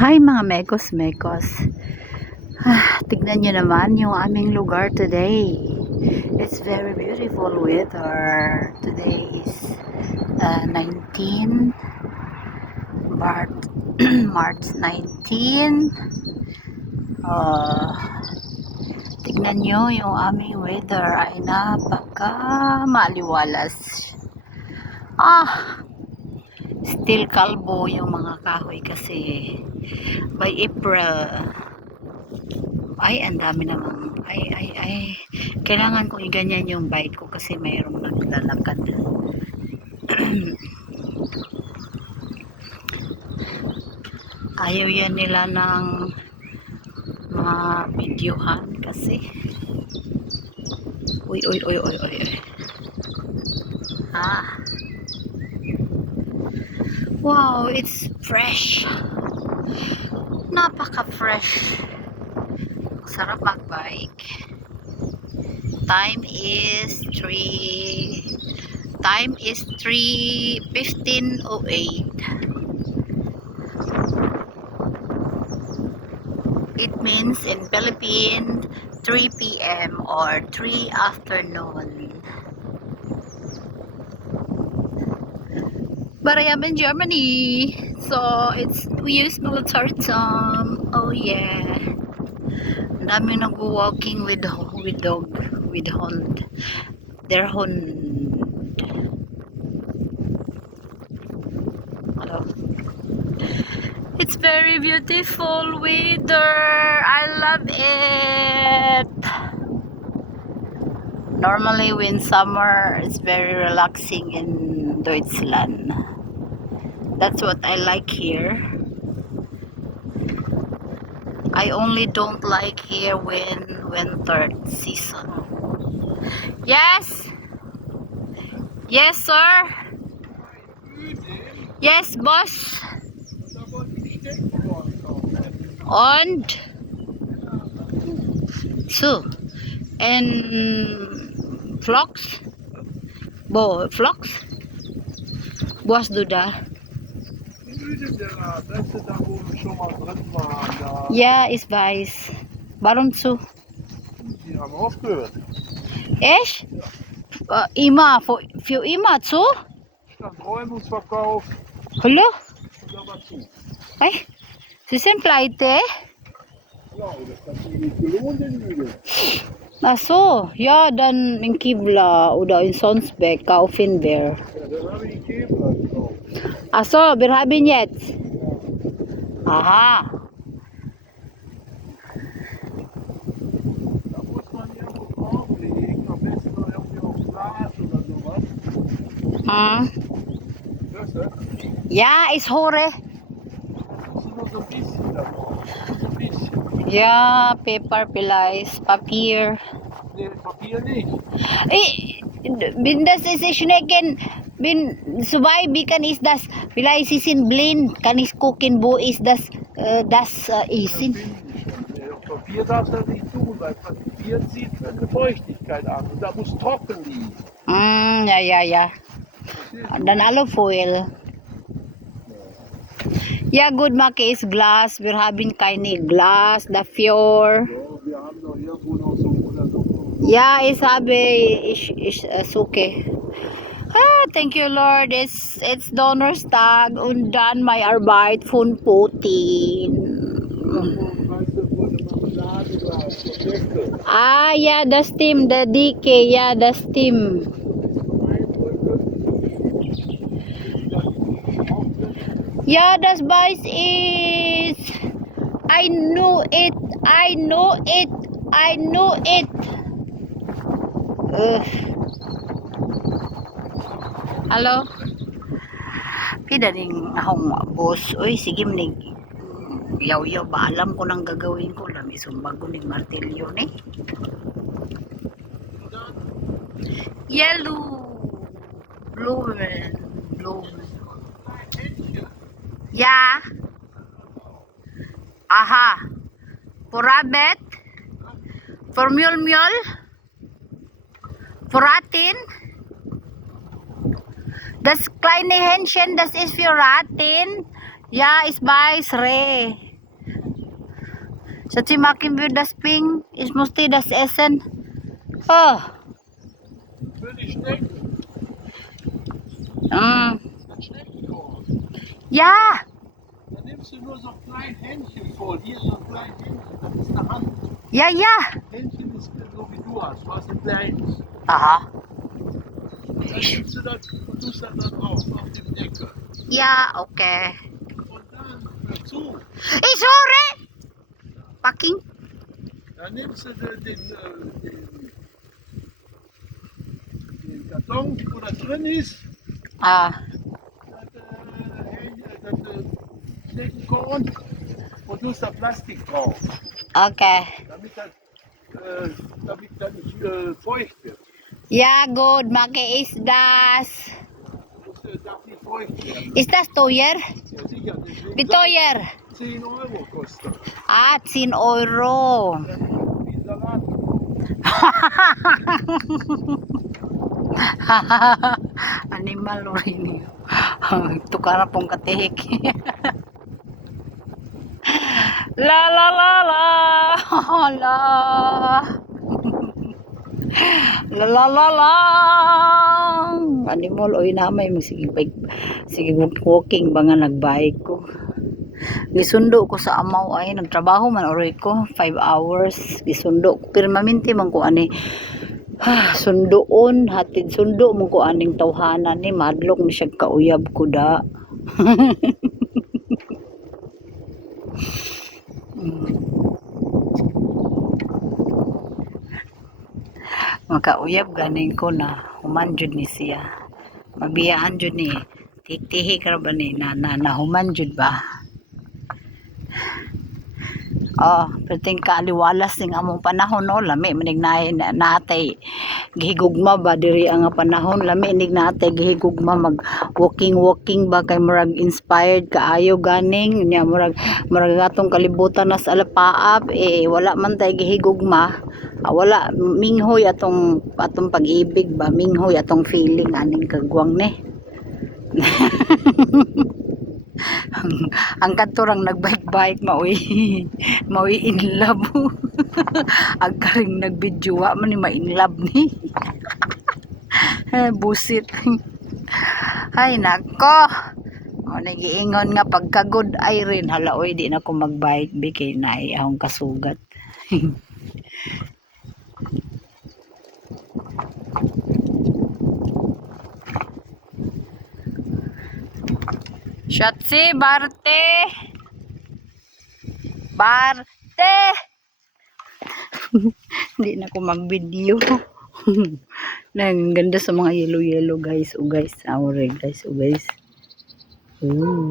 Hi mga mekos. Tignan nyo naman yung aming lugar today. It's very beautiful weather. Today is 19 March, March 19. Tignan nyo yung aming weather ay napaka maliwalas. Still kalbo yung mga kahoy kasi by April ay ang dami namang ay kailangan kong iganyan yung bike ko kasi mayroong naglalakad. Ayaw yan nila ng mga videohan kasi uy wow, it's fresh, napaka fresh, sarap magbike. Time is 3:15:08. It means in Philippines 3 p.m. or 3 afternoon. But I am in Germany, so we use military time. Oh yeah. Ang daming nag-walking with dog, with hond. Their hond. Hello. It's very beautiful weather. I love it. Normally when summer, it's very relaxing in Deutschland. That's what I like here. I only don't like here when winter season. Yes? Yes, sir? Yes, boss? Und? So, and flocks? Flocks? Was du da? Ja, ich weiß. Warum zu? Die haben aufgehört. Echt? Immer, für immer zu? Stand Räumungsverkauf Hallo? und da war zu. Ay, sie sind pleite? Ja, das hat sich nicht gelohnt, den Müde. Ach so, ja, dann in Kivla oder in Sonsbeck kaufen wir. Ja, dann habe ich die Käfer gekauft. Ach so, wir haben jetzt. Aha. Da muss man irgendwo drauflegen, am besten noch irgendwie auf Glas oder sowas. Hörst du? Ja, ist hore. Das ist nur so ein bisschen da drauf. So ein bisschen. Ja, Paper, Pilais, Papier. Nee, Papier nicht. Bin das ist Schnecken, bin Subai kan ist das, vielleicht ist in blind, kann ich gucken, wo ist das, isin. Auf Papier darfst du das nicht tun, weil Papier zieht eine Feuchtigkeit an und da muss trocken liegen. Ja. Dan alufoil. Ja, gut, Maki ist Glas. Wir haben keine Glas dafür. So, wir haben doch irgendwo noch so oder so. Ja, ich habe, ist okay. Thank you, Lord. It's Donnerstag und dann meine Arbeit von Putin. Ja, das stimmt. Der Dicke, ja, das stimmt. Ja, das weiß ich. I know it. Hello? Pida ning ahong boss. Uy, sige manig. Yaw ba? Alam ko nang gagawin ko. Lami sumbag ko ning martilyo ni. Yellow. Blue. Ja. Aha. Purabet. Formul. Puratin. Das kleine Händchen, das ist für Ratten. Ja, ich weiß, Reh. Schatzi, machen wir das Ping? Ich musste das essen. Oh. Für die Schnecken. Mm. Das Schneckenkorn. Ja. Dann nimmst du nur so ein kleines Händchen voll. Hier so ein kleines Händchen. Das ist eine Hand. Ja, ja. Händchen ist so wie du hast. Du hast ein kleines. Aha. Dann nimmst du das und tust das da drauf, auf dem Deckel. Ja, okay. Und dann dazu. Ich höre. Packing. Dann nimmst du den Karton, wo da drin ist. Ah, Das Schneckenkorn und tust da Plastik drauf, okay. damit das nicht feucht wird. Ja, gut, mache ich das. Das darf nicht feucht werden. Ist das teuer? Ja, sicher. Deswegen Wie teuer? 10 Euro kostet. Ah, 10 Euro. Wie Salat. Animal rin yun. Tukara pong katihik. La la la la. La. La la la la. Animal oy namay sige bike. Sige walking ba nga nagbike ko. Gisundo ko sa amaw ay nagtrabaho man oray ko 5 hours. Gisundo ko permanente man ko ani. Sundoon hatid sundo mo ko aning tawhanan ni madlok mi siya kauyab ko da. Makauyab ganing ko na human jud ni siya. Mabiyaan jud ni tiktihi ka ba ni na human jud ba. Oh, perting kaaliwalas ning among panahon no, lami manig natay gihigugma ba diri ang panahon, lami nig natay gihigugma mag walking ba kay murag inspired kaayo ganing nya murag atong kalibutan nas alapaap wala man tay gihigugma. Wala minghoy atong pag-ibig ba, minghoy atong feeling aning kagwang ni. Ang kanturang nagbike-bike maoy in love. Ang karing nagbidyuwa man ni ma-in love ni. Busit. Ay nako. O nagiingon nga pagkagod ay rin halaoy di na ko magbike bikay na akong kasugat. Shatsi, Barte! Barte! Hindi na ko mag-video. Ang ganda sa mga yellow guys. O guys, guys. Ooh.